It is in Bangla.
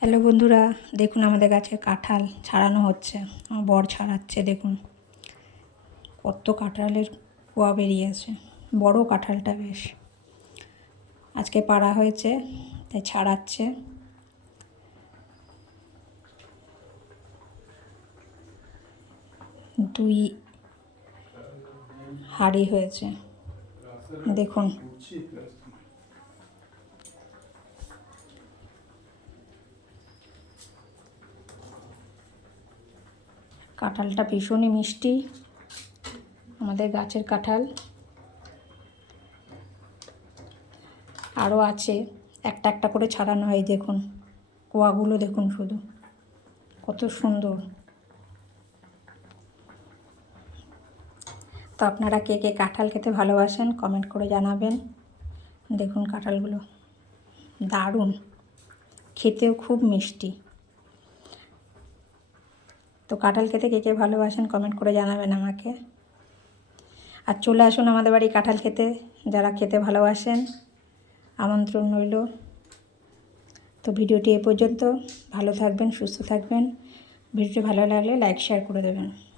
হ্যালো বন্ধুরা, দেখুন আমাদের গাছের কাঁঠাল ছাড়ানো হচ্ছে, আমার বর ছাড়াচ্ছে, দেখুন। কত কাঁঠালের কুয়া বেরিয়েছে বড় কাঁঠালটা বেশ। আজকে পাড়া হয়েছে, তাই ছাড়াচ্ছে। দুই হাড়ি হয়েছে, দেখুন। কাঁঠালটা ভীষণই মিষ্টি, আমাদের গাছের কাঁঠাল। আরও আছে, একটা একটা করে ছাড়ানো হয় দেখুন, কোয়াগুলো দেখুন শুধু, কত সুন্দর। তো আপনারা কে কে কাঁঠাল খেতে ভালোবাসেন কমেন্ট করে জানাবেন। দেখুন কাঁঠালগুলো, দারুণ, খেতেও খুব মিষ্টি। তো কাঁঠাল খেতে কে কে ভালোবাসেন কমেন্ট করে জানাবেন আমাকে। আর চলে আসুন আমাদের বাড়ি কাঁঠাল খেতে, যারা খেতে ভালোবাসেন, আমন্ত্রণ রইল। তো ভিডিওটি এ পর্যন্ত, ভালো থাকবেন, সুস্থ থাকবেন। ভিডিওটি ভালো লাগলে লাইক শেয়ার করে দেবেন।